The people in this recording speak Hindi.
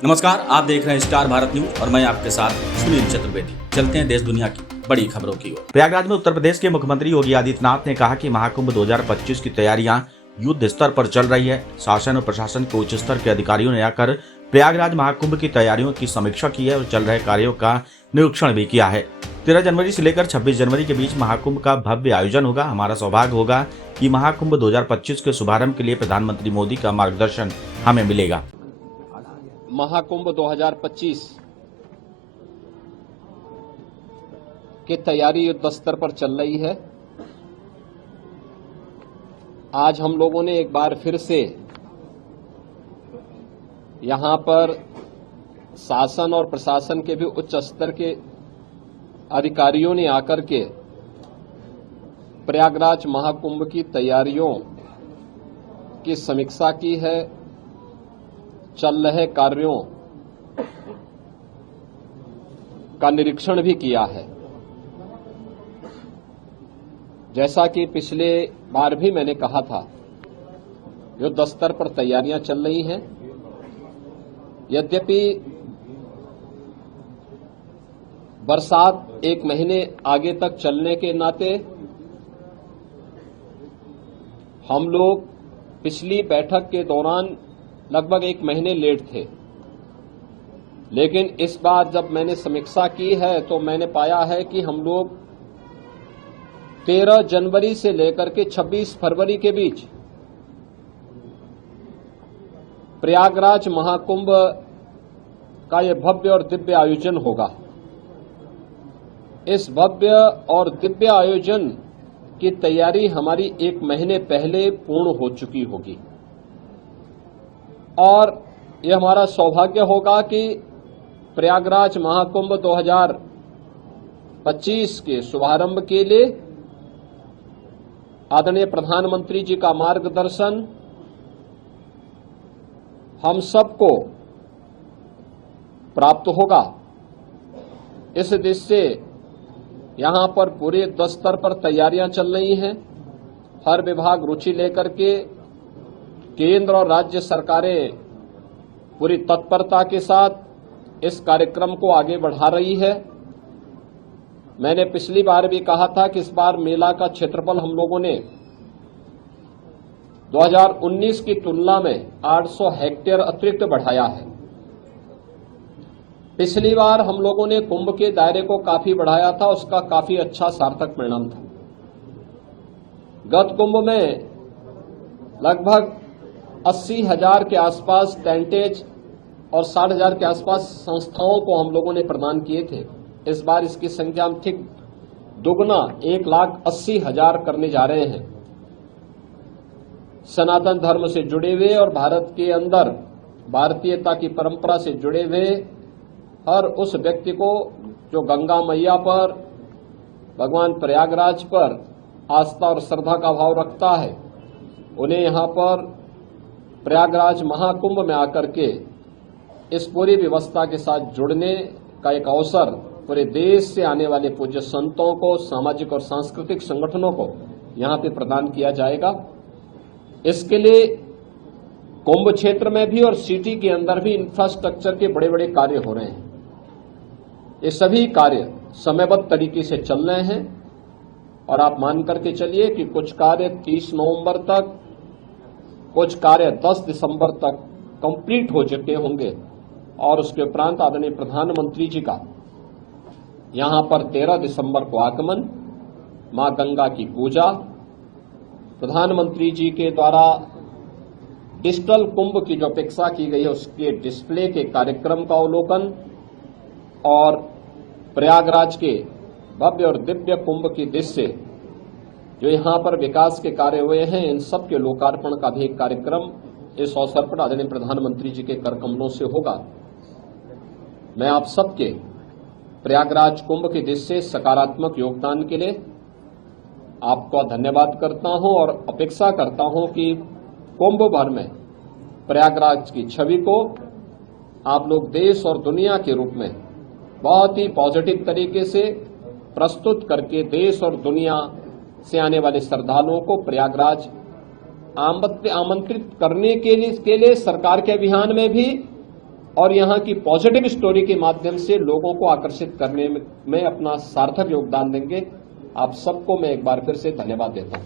नमस्कार, आप देख रहे हैं स्टार भारत न्यूज और मैं आपके साथ सुनील चतुर्वेदी। चलते हैं देश दुनिया की बड़ी खबरों की ओर। प्रयागराज में उत्तर प्रदेश के मुख्यमंत्री योगी आदित्यनाथ ने कहा कि महाकुंभ 2025 की तैयारियां युद्ध स्तर पर चल रही है। शासन और प्रशासन के उच्च स्तर के अधिकारियों ने आकर प्रयागराज महाकुंभ की तैयारियों की समीक्षा की है और चल रहे कार्यों का निरीक्षण भी किया है। 13 जनवरी से लेकर 26 जनवरी के बीच महाकुंभ का भव्य आयोजन होगा। हमारा सौभाग्य होगा कि महाकुंभ 2025 के शुभारंभ के लिए प्रधानमंत्री मोदी का मार्गदर्शन हमें मिलेगा। महाकुंभ 2025 की तैयारी युद्ध स्तर पर चल रही है। आज हम लोगों ने एक बार फिर से यहां पर शासन और प्रशासन के भी उच्च स्तर के अधिकारियों ने आकर के प्रयागराज महाकुंभ की तैयारियों की समीक्षा की है, चल रहे कार्यों का निरीक्षण भी किया है। जैसा कि पिछले बार भी मैंने कहा था, युद्ध स्तर पर तैयारियां चल रही हैं। यद्यपि बरसात एक महीने आगे तक चलने के नाते हम लोग पिछली बैठक के दौरान लगभग एक महीने लेट थे, लेकिन इस बार जब मैंने समीक्षा की है तो मैंने पाया है कि हम लोग 13 जनवरी से लेकर के 26 फरवरी के बीच प्रयागराज महाकुंभ का यह भव्य और दिव्य आयोजन होगा। इस भव्य और दिव्य आयोजन की तैयारी हमारी एक महीने पहले पूर्ण हो चुकी होगी और यह हमारा सौभाग्य होगा कि प्रयागराज महाकुंभ 2025 के शुभारंभ के लिए आदरणीय प्रधानमंत्री जी का मार्गदर्शन हम सबको प्राप्त होगा। इस दृष्टि से यहां पर पूरे युद्ध स्तर पर तैयारियां चल रही हैं। हर विभाग रुचि लेकर के केंद्र और राज्य सरकारें पूरी तत्परता के साथ इस कार्यक्रम को आगे बढ़ा रही है। मैंने पिछली बार भी कहा था कि इस बार मेला का क्षेत्रफल हम लोगों ने 2019 की तुलना में 800 हेक्टेयर अतिरिक्त बढ़ाया है। पिछली बार हम लोगों ने कुंभ के दायरे को काफी बढ़ाया था, उसका काफी अच्छा सार्थक परिणाम था। गत कुंभ में लगभग 80,000 के आसपास टेंटेज और 60,000 के आसपास संस्थाओं को हम लोगों ने प्रदान किए थे। इस बार इसकी संख्या हम ठीक दुगना 1,80,000 करने जा रहे हैं। सनातन धर्म से जुड़े हुए और भारत के अंदर भारतीयता की परंपरा से जुड़े हुए हर उस व्यक्ति को जो गंगा मैया पर, भगवान प्रयागराज पर आस्था और श्रद्धा का भाव रखता है, उन्हें यहां पर प्रयागराज महाकुंभ में आकर के इस पूरी व्यवस्था के साथ जुड़ने का एक अवसर पूरे देश से आने वाले पूज्य संतों को, सामाजिक और सांस्कृतिक संगठनों को यहां पे प्रदान किया जाएगा। इसके लिए कुंभ क्षेत्र में भी और सिटी के अंदर भी इंफ्रास्ट्रक्चर के बड़े बड़े कार्य हो रहे हैं। ये सभी कार्य समयबद्ध तरीके से चल रहे हैं और आप मान करके चलिए कि कुछ कार्य 30 नवंबर तक, कुछ कार्य 10 दिसंबर तक कंप्लीट हो चुके होंगे और उसके उपरांत आदरणीय प्रधानमंत्री जी का यहां पर 13 दिसंबर को आगमन, मां गंगा की पूजा, प्रधानमंत्री जी के द्वारा डिजिटल कुंभ की जो अपेक्षा की गई है उसके डिस्प्ले के कार्यक्रम का अवलोकन और प्रयागराज के भव्य और दिव्य कुंभ की दृश्य जो यहां पर विकास के कार्य हुए हैं, इन सब के लोकार्पण का भी एक कार्यक्रम इस अवसर पर आदरणीय प्रधानमंत्री जी के कर कमलों से होगा। मैं आप सबके प्रयागराज कुंभ की दृष्टि से सकारात्मक योगदान के लिए आपका धन्यवाद करता हूं और अपेक्षा करता हूं कि कुंभ भर में प्रयागराज की छवि को आप लोग देश और दुनिया के रूप में बहुत ही पॉजिटिव तरीके से प्रस्तुत करके देश और दुनिया से आने वाले श्रद्धालुओं को प्रयागराज आमंत्रित करने के लिए सरकार के अभियान में भी और यहाँ की पॉजिटिव स्टोरी के माध्यम से लोगों को आकर्षित करने में अपना सार्थक योगदान देंगे। आप सबको मैं एक बार फिर से धन्यवाद देता हूँ।